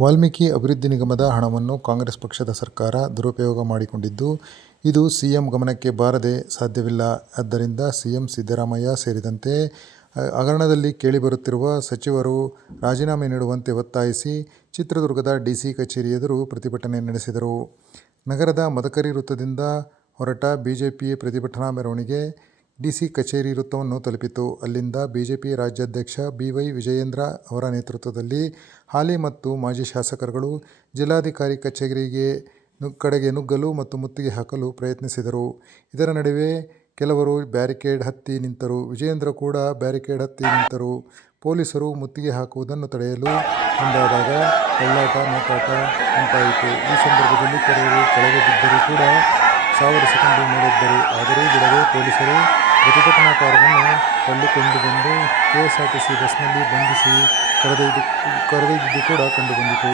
ವಾಲ್ಮೀಕಿ ಅಭಿವೃದ್ಧಿ ನಿಗಮದ ಹಣವನ್ನು ಕಾಂಗ್ರೆಸ್ ಪಕ್ಷದ ಸರ್ಕಾರ ದುರುಪಯೋಗ ಮಾಡಿಕೊಂಡಿದ್ದು, ಇದು ಸಿಎಂ ಗಮನಕ್ಕೆ ಬಾರದೆ ಸಾಧ್ಯವಿಲ್ಲ. ಆದ್ದರಿಂದ ಸಿಎಂ ಸಿದ್ದರಾಮಯ್ಯ ಸೇರಿದಂತೆ ಹಗರಣದಲ್ಲಿ ಕೇಳಿಬರುತ್ತಿರುವ ಸಚಿವರು ರಾಜೀನಾಮೆ ನೀಡುವಂತೆ ಒತ್ತಾಯಿಸಿ ಚಿತ್ರದುರ್ಗದ ಡಿಸಿ ಕಚೇರಿ ಎದುರು ಪ್ರತಿಭಟನೆ ನಡೆಸಿದರು. ನಗರದ ಮದಕರಿ ವೃತ್ತದಿಂದ ಹೊರಟ ಬಿಜೆಪಿ ಪ್ರತಿಭಟನಾ ಮೆರವಣಿಗೆ ಡಿಸಿ ಕಚೇರಿ ವೃತ್ತವನ್ನು ತಲುಪಿತು. ಅಲ್ಲಿಂದ ಬಿಜೆಪಿ ರಾಜ್ಯಾಧ್ಯಕ್ಷ ಬಿ.ವೈ. ವಿಜಯೇಂದ್ರ ಅವರ ನೇತೃತ್ವದಲ್ಲಿ ಹಾಲಿ ಮತ್ತು ಮಾಜಿ ಶಾಸಕರುಗಳು ಜಿಲ್ಲಾಧಿಕಾರಿ ಕಚೇರಿಗೆ ಕಡೆಗೆ ನುಗ್ಗಲು ಮತ್ತು ಮುತ್ತಿಗೆ ಹಾಕಲು ಪ್ರಯತ್ನಿಸಿದರು. ಇದರ ನಡುವೆ ಕೆಲವರು ಬ್ಯಾರಿಕೇಡ್ ಹತ್ತಿ ನಿಂತರು. ವಿಜಯೇಂದ್ರ ಕೂಡ ಬ್ಯಾರಿಕೇಡ್ ಹತ್ತಿ ನಿಂತರು. ಪೊಲೀಸರು ಮುತ್ತಿಗೆ ಹಾಕುವುದನ್ನು ತಡೆಯಲು ಮುಂದಾದಾಗ ತಳ್ಳಾಟ, ನೂಕಾಟ ಉಂಟಾಯಿತು. ಈ ಸಂದರ್ಭದಲ್ಲಿ ಕೆಲವರು ಕೆಳಗೆ ಬಿದ್ದರೂ ಕೂಡ ಸಾವರಿಸಿಕೊಂಡು ನೋಡಿದ್ದರು. ಆದರೂ ಬಿಡದೆ ಪೊಲೀಸರು ಪ್ರತಿಭಟನಾಕಾರರನ್ನು ತಳ್ಳಿಕೊಂಡು ಬಂದು ಕೆಎಸ್ಆರ್ಟಿಸಿ ಬಸ್ನಲ್ಲಿ ಬಂಧಿಸಿ ಕರೆದೊಯ್ದಿದ್ದು ಕೂಡ ಕಂಡುಬಂದಿತು.